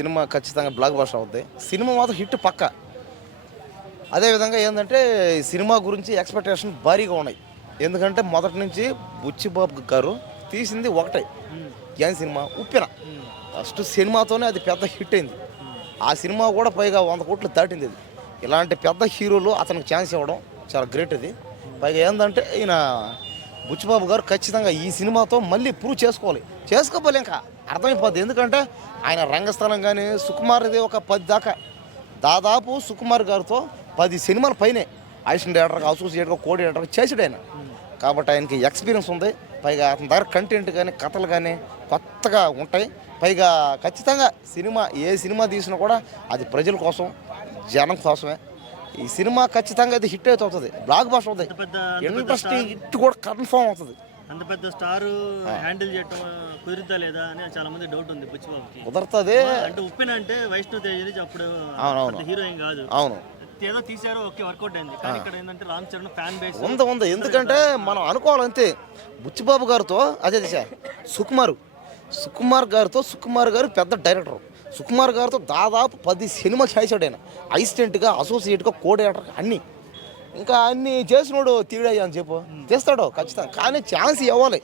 Cinema ఖచ్చితంగా block buster అవుద్ది. Cinema మాత్రం హిట్ పక్క. అదేవిధంగా ఏంటంటే సినిమా గురించి ఎక్స్పెక్టేషన్ భారీగా ఉన్నాయి. ఎందుకంటే మొదటి నుంచి బుచ్చిబాబు గారు తీసింది ఒకటే ఏం సినిమా ఉప్పెన. ఫస్ట్ సినిమాతోనే అది పెద్ద హిట్ అయింది. ఆ సినిమా కూడా పైగా 100 కోట్లు దాటింది. అది ఇలాంటి పెద్ద హీరోలు అతనికి ఛాన్స్ ఇవ్వడం చాలా గ్రేట్. అది పైగా ఏంటంటే ఈయన బుచ్చిబాబు గారు ఖచ్చితంగా ఈ సినిమాతో మళ్ళీ ప్రూవ్ చేసుకోవాలి ఇంకా అర్థమైపోద్ది. ఎందుకంటే ఆయన రంగస్థలం కానీ సుకుమార్ది ఒక 10 దాకా దాదాపు సుకుమార్ గారితో 10 సినిమాల పైనే అసిస్టెంట్ డైరెక్టర్గా అసోసియేట్గా కోఆర్డినేటర్గా చేసాడు ఆయన. కాబట్టి ఆయనకి ఎక్స్పీరియన్స్ ఉంది. పైగా అతని దగ్గర కంటెంట్ కానీ కథలు కానీ కొత్తగా ఉంటాయి. పైగా ఖచ్చితంగా ఏ సినిమా తీసినా కూడా అది ప్రజల కోసం జనం కోసమే. ఈ సినిమా ఖచ్చితంగా అది హిట్ అవుతుంది, బ్లాక్ బస్టర్ అవుతుంది, ఇండస్ట్రీ హిట్ కూడా కన్ఫర్మ్ అవుతుంది. అంత పెద్ద స్టార్ హ్యాండిల్ చేయటం కుదురుతా లేదా అని చాలా మంది డౌట్ ఉంది బుచ్చిబాబుకి. కుదరతుంది అంటే ఉప్పెన అంటే వైష్ణవ్ తేజ్ అప్పుడు హీరోయిన్ కాదు. అవును, ఏదో తీసారో ఓకే వర్కౌట్ అయింది. కానీ ఇక్కడ ఏంటంటే రామ్ చరణ్ ఫ్యాన్ బేస్ ఉంది. ఎందుకంటే మనం అనుకోవాలంతే బుచ్చిబాబు గారితో అదే దిశ సుకుమార్ గారు పెద్ద డైరెక్టర్. సుకుమార్ గారితో దాదాపు 10 సినిమాలు చేశాడు ఆయన. అసిస్టెంట్గా అసోసియేట్గా కోఆర్డినేటర్గా అన్నీ. ఇంకా అన్నీ చేసినోడు తీడయ్యా అని చెప్పు చేస్తాడు ఖచ్చితంగా. కానీ ఛాన్స్ ఇవ్వాలి.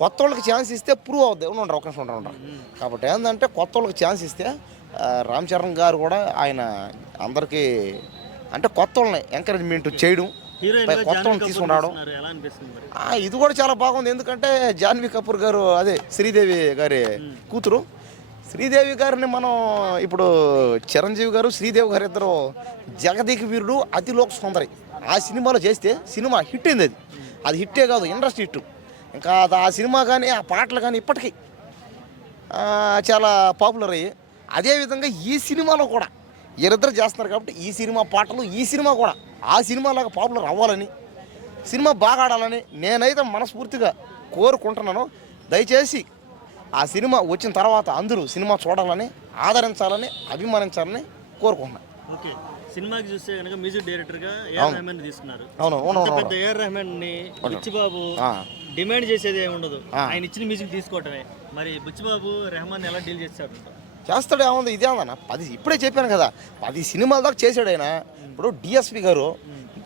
కొత్త వాళ్ళకి ఛాన్స్ ఇస్తే ప్రూవ్ అవుద్ది. ఉండరు ఒక నిమిషం ఉండరు. కాబట్టి ఏంటంటే కొత్త వాళ్ళకి ఛాన్స్ ఇస్తే రామ్ చరణ్ గారు కూడా ఆయన అందరికీ అంటే కొత్త వాళ్ళని ఎంకరేజ్మెంట్ చేయడం, కొత్త వాళ్ళని తీసుకురావడం ఇది కూడా చాలా బాగుంది. ఎందుకంటే జాన్వీ కపూర్ గారు అదే శ్రీదేవి గారి కూతురు. శ్రీదేవి గారిని మనం ఇప్పుడు చిరంజీవి గారు శ్రీదేవి గారు ఇద్దరు జగదీక వీరుడు అతిలోక సుందరి ఆ సినిమాలో చేస్తే సినిమా హిట్ అయింది. అది హిట్టే కాదు, ఇండస్ట్రీ హిట్. ఇంకా ఆ సినిమా కానీ ఆ పాటలు కానీ ఇప్పటికీ చాలా పాపులర్ అయ్యి. అదేవిధంగా ఈ సినిమాలో కూడా వీరిద్దరు చేస్తున్నారు కాబట్టి ఈ సినిమా పాటలు ఈ సినిమా కూడా ఆ సినిమాలాగా పాపులర్ అవ్వాలని, సినిమా బాగా ఆడాలని నేనైతే మనస్ఫూర్తిగా కోరుకుంటున్నాను. దయచేసి ఆ సినిమా వచ్చిన తర్వాత అందరూ సినిమా చూడాలని, ఆదరించాలని, అభిమానించాలని కోరుకుంటున్నాను. ఓకే, సినిమాకి చూస్తే కనుక మ్యూజిక్ డైరెక్టర్గా ఏఆర్ రెహమాన్ తీసుకున్నారు. పెద్ద ఏఆర్ రెహమాన్ ని బుచ్చిబాబు డిమాండ్ చేసేది ఏమి ఉండదు, ఆయన ఇచ్చిన మ్యూజిక్ తీసుకోవటమే. మరి బుచ్చిబాబు రెహమాన్ ఎలా డీల్ చేస్తాడు ఏముంది? ఇదే ఉందన్న 10 ఇప్పుడే చెప్పాను కదా 10 సినిమాల దాకా చేశాడు ఆయన. ఇప్పుడు డిఎస్పి గారు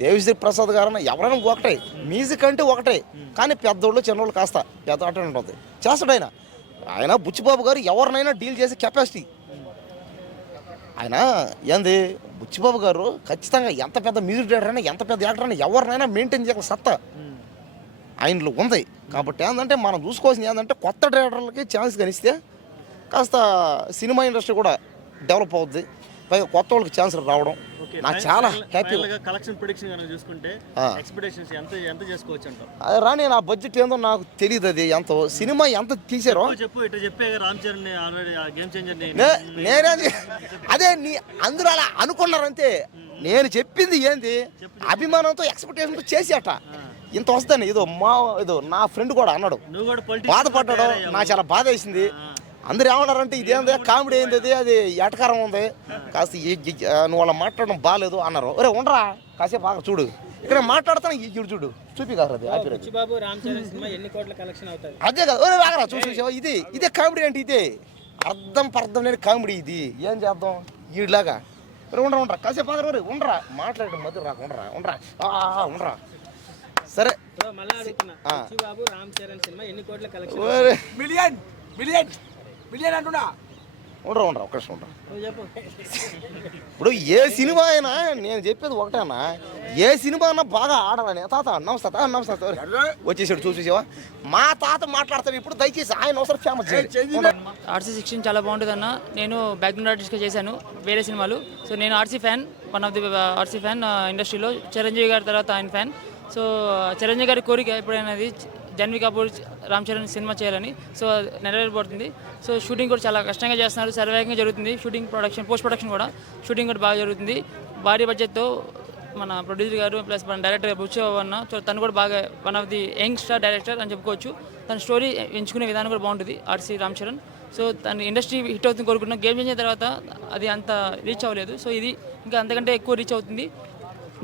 దేవిశ్రీ ప్రసాద్ గారు ఎవరైనా ఒకటే, మ్యూజిక్ అంటే ఒకటే. కానీ పెద్దోళ్ళు చిన్నోళ్ళు కాస్త పెద్ద అటే ఉంటుంది చేస్తాడు ఆయన. బుచ్చిబాబు గారు ఎవరినైనా డీల్ చేసే కెపాసిటీ ఆయన ఏంది. బుచ్చిబాబు గారు ఖచ్చితంగా ఎంత పెద్ద మ్యూజిక్ డైరెక్టర్ అయినా ఎంత పెద్ద యాక్టర్ అయినా ఎవరినైనా మెయింటైన్ చేయగల సత్తా ఆయనలో ఉంది. కాబట్టి ఏంటంటే మనం చూసుకోవాల్సింది ఏంటంటే కొత్త డైరెక్టర్లకి ఛాన్స్ కనిస్తే కాస్త సినిమా ఇండస్ట్రీ కూడా డెవలప్ అవుద్ది. పైగా కొత్త వాళ్ళకి ఛాన్స్ రావడం నాకు చాలా హ్యాపీ. కలెక్షన్ ప్రొడిక్షన్ చూసుకుంటే ఎక్స్పెక్టేషన్స్ ఎంత చేసుకోవచ్చు అంటారు? అదే రాని నా బడ్జెట్ ఏందో నాకు తెలియదు. అది ఎంతో సినిమా ఎంత తీసారో చెప్పే రామ్ చరణ్ గేమ్ చేంజర్ నేనే అదే అందరూ అలా అనుకున్నారంతే. నేను చెప్పింది ఏంది అభిమానంతో ఎక్స్పెక్టేషన్తో చేసేట ఇంత వస్తాను. ఏదో నా ఫ్రెండ్ కూడా అన్నాడు, బాధపడ్డాడు. నాకు చాలా బాధ వేసింది. అందరు ఏమన్నారంటే ఇదేంది కామెడీ అయింది, అది ఎటకారం ఉంది, కాస్త నువ్వు వాళ్ళ మాట్లాడడం బాగాలేదు అన్నారు. ఒరే ఉండరా కాసేపు బాగా చూడు, ఇక్కడ మాట్లాడతాను చూడు చూపి కాదు అది అదే కదా. ఒరే బాగా చూసి ఇదే కామెడీ అంటే ఇదే అర్థం లేని కామెడీ ఇది. ఏం చేద్దాం వీడిలాగా. ఉండరా కాసేపు బాగా ఉండరా మాట్లాడడం మధ్య రాక ఉండరా సరే. ఉండరా ఒక్క ఇప్పుడు ఏ సినిమా అయినా నేను చెప్పేది ఒకటేనా, ఏ సినిమా అన్నా బాగా ఆడాలని. తాత నమస్తే వచ్చేసాడు చూసేసావా. మా తాత మాట్లాడతాడు ఇప్పుడు, దయచేసి ఆయన ఒకసారి ఫేమస్ చేయండి. RC16 చాలా బాగుంటుంది అన్న. నేను బ్యాక్గ్రౌండ్ ఆర్టిస్ట్గా చేశాను వేరే సినిమాలు. సో నేను RC fan, one of the RC fan ఇండస్ట్రీలో. చిరంజీవి గారి తర్వాత ఆయన ఫ్యాన్. సో చిరంజీవి గారి కోరిక ఎప్పుడైనది జాన్వీ కపూర్ రామ్ చరణ్ సినిమా చేయాలని. సో నెరవేరబడుతుంది. సో షూటింగ్ కూడా చాలా కష్టంగా చేస్తున్నారు, సర్వేగంగా జరుగుతుంది. షూటింగ్ పోస్ట్ ప్రొడక్షన్ కూడా షూటింగ్ కూడా బాగా జరుగుతుంది. భారీ బడ్జెట్తో మన ప్రొడ్యూసర్ గారు ప్లస్ మన డైరెక్టర్ బుచ్చిబాబు అన్న. సో తను కూడా బాగా one of the young star director అని చెప్పుకోవచ్చు. తన స్టోరీ ఎంచుకునే విధానం కూడా బాగుంటుంది ఆర్సీ రామ్ చరణ్. సో తన ఇండస్ట్రీ హిట్ అవుతుంది కోరుకుంటున్నాం. గేమ్ చేంజర్ తర్వాత అది అంత రీచ్ అవ్వలేదు. సో ఇది ఇంకా అంతకంటే ఎక్కువ రీచ్ అవుతుంది.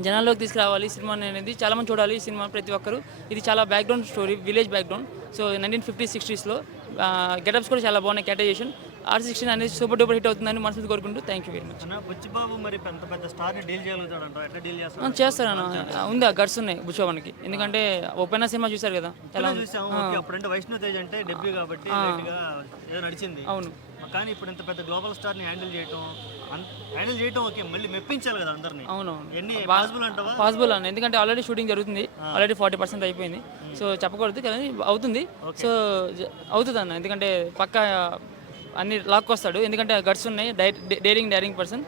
జనాల్లోకి తీసుకురావాలి సినిమా అనేది, చాలామంది చూడాలి ఈ సినిమా ప్రతి ఒక్కరు. ఇది చాలా background story, village background. So 1950s 60s getups కూడా చాలా బాగున్నాయి, క్యాటైజేషన్. R16 అనేది సూపర్ డూపర్ హిట్ అవుతుందని మనసు కోరుకుంటూ థ్యాంక్ యూ వెరీ మచ్. అన్న బుచ్చిబాబు మరి పెద్ద పెద్ద స్టార్ని డీల్ చేయగలుగుతాడంట, ఎట్లా డీల్ చేస్తాడు? చేస్తాను ఉంది ఆ గట్స్ ఉన్నాయి బుచ్చోవన్కి, ఎందుకంటే ఓపెన్ సినిమా చూసారు కదా ఎలా ఉంది. చూసాము. ఓకే, అప్పుడంటే వైష్ణవ్ తేజ్ అంటే డెబ్యూ కాబట్టి లైట్గా ఏదో నడిచింది. అవును. కానీ ఇప్పుడు ఇంత పెద్ద గ్లోబల్ స్టార్ని హ్యాండిల్ చేయటం ఓకే, మళ్ళీ మెప్పించాలి కదా అందరినీ. అవునవును, ఎన్ని పాసిబుల్ అంటావా? పాసిబుల్ అని, ఎందుకంటే ఆల్రెడీ షూటింగ్ జరుగుతుంది, ఆల్రెడీ 40% అయిపోయింది. సో చెప్పకూడదు కానీ అవుతుంది. సో అవుతుంది అన్న, ఎందుకంటే పక్కా అన్ని లాక్కొస్తాడు, ఎందుకంటే గట్స్ ఉన్నాయి, డైరింగ్ పర్సన్,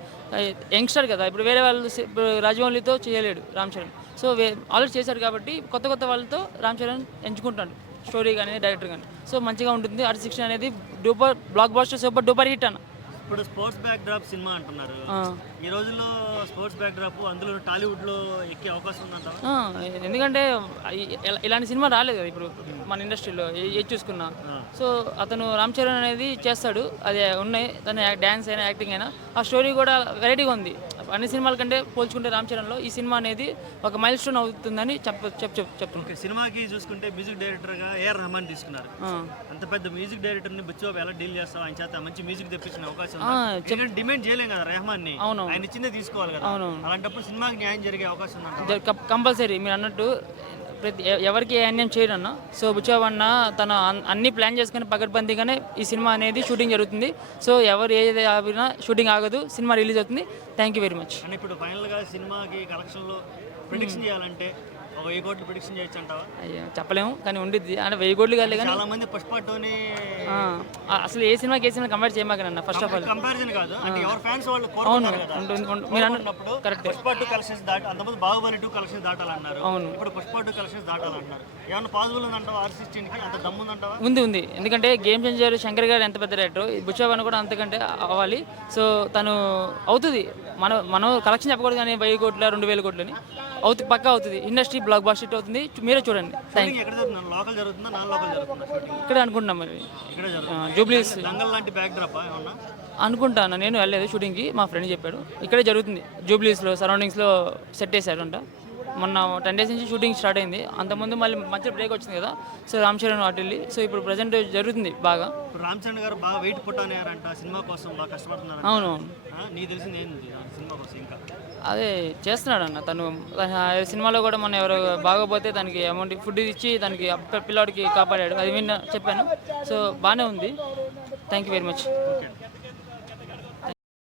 యంగ్స్టర్ కదా. ఇప్పుడు వేరే వాళ్ళు ఇప్పుడు రాజమౌళితో చేయలేడు రామ్ చరణ్, సో ఆల్రెడీ చేశాడు కాబట్టి కొత్త వాళ్ళతో రామ్ చరణ్ ఎంచుకుంటాడు, స్టోరీ కానీ డైరెక్టర్ కానీ. సో మంచిగా ఉంటుంది. R16 అనేది duper blockbuster super duper hit అన్న. ఇప్పుడు స్పోర్ట్స్ బ్యాక్ డ్రాప్ సినిమా అంటున్నారు. ఈ రోజుల్లో స్పోర్ట్స్ బ్యాక్ డ్రాప్ అందులో టాలీవుడ్ లో ఎక్కే అవకాశం ఉందంటావా? ఎందుకంటే ఇలాంటి సినిమా రాలేదు కదా ఇప్పుడు మన ఇండస్ట్రీలో ఏది చూసుకున్నా. సో అతను రామ్ చరణ్ అనేది చేస్తాడు, అది ఉన్నాయి, తన డ్యాన్స్ అయినా యాక్టింగ్ అయినా ఆ స్టోరీ కూడా వెరైటీగా ఉంది. అన్ని సినిమాల కంటే పోల్చుకుంటే రామ్ చరణ్లో ఈ సినిమా అనేది ఒక మైల్ స్టోన్ అవుతుందని చెప్తున్నాను. సినిమాకి చూసుకుంటే మ్యూజిక్ డైరెక్టర్ గా AR రెహమాన్ తీసుకున్నారు. అంత పెద్ద మ్యూజిక్ డైరెక్టర్ ని బుచ్చిబాబు ఎలా డీల్ చేస్తావు? ఆయన చేత మంచి మ్యూజిక్ తెప్పించిన అవకాశం డిమాండ్ చేయలేం కదా రెహమాన్ ని, ఆయన ఇచ్చిందే తీసుకోవాలి కదా. అలాంటప్పుడు సినిమాకి న్యాయం జరిగే అవకాశం ఉందా? కంపల్సరీ మీరు అన్నట్టు ఎవరికి ఏ అన్యాయం చేయరు అన్న. సో బుచ్చిబాబు అన్న తన అన్ని ప్లాన్ చేసుకుని పకడ్బందీగానే ఈ సినిమా అనేది షూటింగ్ జరుగుతుంది. సో ఎవరు ఏది ఆపినా షూటింగ్ ఆగదు, సినిమా రిలీజ్ అవుతుంది. Thank you very much. And ఇప్పుడు ఫైనల్గా సినిమాకి కలెక్షన్లో ప్రిడిక్షన్ చేయాలంటే ఒక 1000 కోట్లు ప్రిడిక్షన్ చేయొచ్చు అంటావా? అయ్యో చెప్పలేము, కానీ ఉండిద్ది. అంటే 1000 కోట్లు కాదు కానీ చాలా మంది పుష్పతోని అసలు ఏ సినిమాకి కంపేర్ చేయమాకనన్న. ఫస్ట్ ఆఫ్ ఆల్ కంపారిజన్ కాదు, అంటే ఎవరి ఫ్యాన్స్ వాళ్ళు కోరుకుంటారు కదా. మీరు అన్నప్పుడు కరెక్ట్. పుష్ప 2 కలెక్షన్స్ అంతమంది బాహుబలి 2 కలెక్షన్స్ దాటాలన్నారు. అవును, ఇప్పుడు పుష్ప 2 కలెక్షన్స్ దాటాలన్నారు. ఏమన్నా పాసిబుల్ ఉందంటావా? R16 కి అంత దమ్ము ఉందంటావా? ఉంది, ఎందుకంటే గేమ్ చేంజర్ శంకర్ గారు ఎంత పెద్ద డైరెక్టర్, బుచ్చిబాబు కూడా అంతకంటే అవ్వాలి. సో తను అవుతుంది. మనం కలెక్షన్ చెప్పకూడదు కానీ 1000 కోట్ల 2000 కోట్లని అవుతుంది, పక్కా అవుతుంది. ఇండస్ట్రీ బ్లాక్ బాస్టర్ అవుతుంది, మీరే చూడండి. Thank you. లోకల్ జరుగుతుందా, నాన్ లోకల్ జరుగుతుందా? ఇక్కడే అనుకుంటున్నాం మరి, ఇక్కడే జరుగుతుంది. జూబ్లీస్ దంగల్ లాంటి బ్యాక్ డ్రాప్ ఏమన్నా అనుకుంటాను. నేను వెళ్ళలేదు షూటింగ్కి, మా ఫ్రెండ్ చెప్పాడు ఇక్కడే జరుగుతుంది, జూబ్లీస్లో సరౌండింగ్స్లో సెట్ చేశారు అంట. మొన్న 10 days నుంచి షూటింగ్ స్టార్ట్ అయింది. అంతకుముందు మళ్ళీ మధ్య బ్రేక్ వచ్చింది కదా, సో రామ్ చరణ్ వాటి వెళ్ళి. సో ఇప్పుడు ప్రజెంట్ జరుగుతుంది బాగా. రామ్ చరణ్ గారు బాగా వెయిట్ పుట్టానంట, సినిమా కోసం బాగా కష్టపడుతున్నారు. అవును, నీకు తెలిసింది ఏంది సినిమా కోసం? ఇంకా అదే చేస్తున్నాడు అన్న. తను సినిమాలో కూడా మన ఎవరు బాగోపోతే దానికి అమౌంట్ ఫుడ్ ఇచ్చి దానికి పిల్లాడికి కాపాడాడు, అది విన్న చెప్పాను. సో బాగానే ఉంది. Thank you very much. Okay.